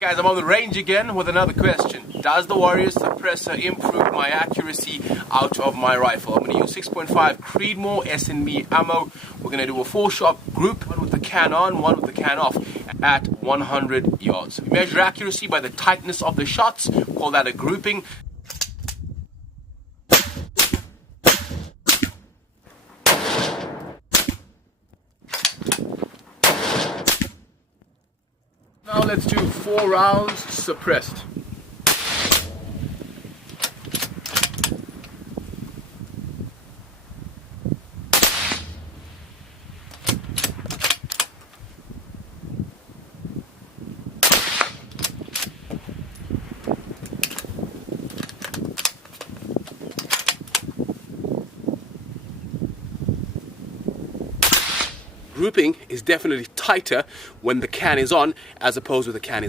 Guys, I'm on the range again with another question. Does the Warrior suppressor improve my accuracy out of my rifle? I'm going to use 6.5 Creedmoor S&B ammo. We're going to do a 4-shot group, one with the can on, one with the can off, at 100 yards. We measure accuracy by the tightness of the shots. We call that a grouping. Now let's do 4 rounds suppressed. Grouping is definitely tighter when the can is on as opposed to the can is